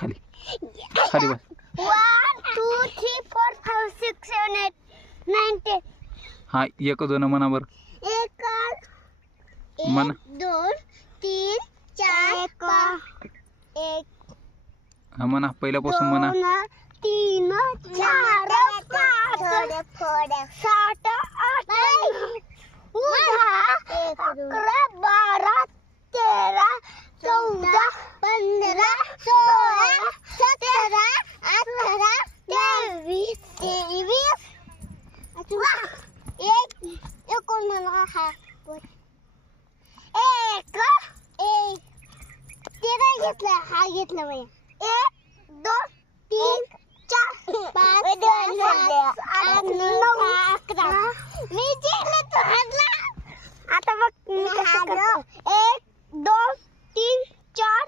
खाली खाली बस. 1 2 3 4 5 6 7 8 9 10. हा एक दोन म्हणा बरं. 1 म्हणा. 2 3 4 5 1 हा म्हणा पहिल्यापासून म्हणा. 2 3 4 5 7 8 10 11 12 13 14 15 16 17 18 19 एक कोण म्हणा हा एक ते नाही घेतला हा घेतला बाई. 1 2 3 4 5 6 7 8 9 11 मी जिंकले तू हरला. आता बघ मी कसं करतो. 1 2 3 4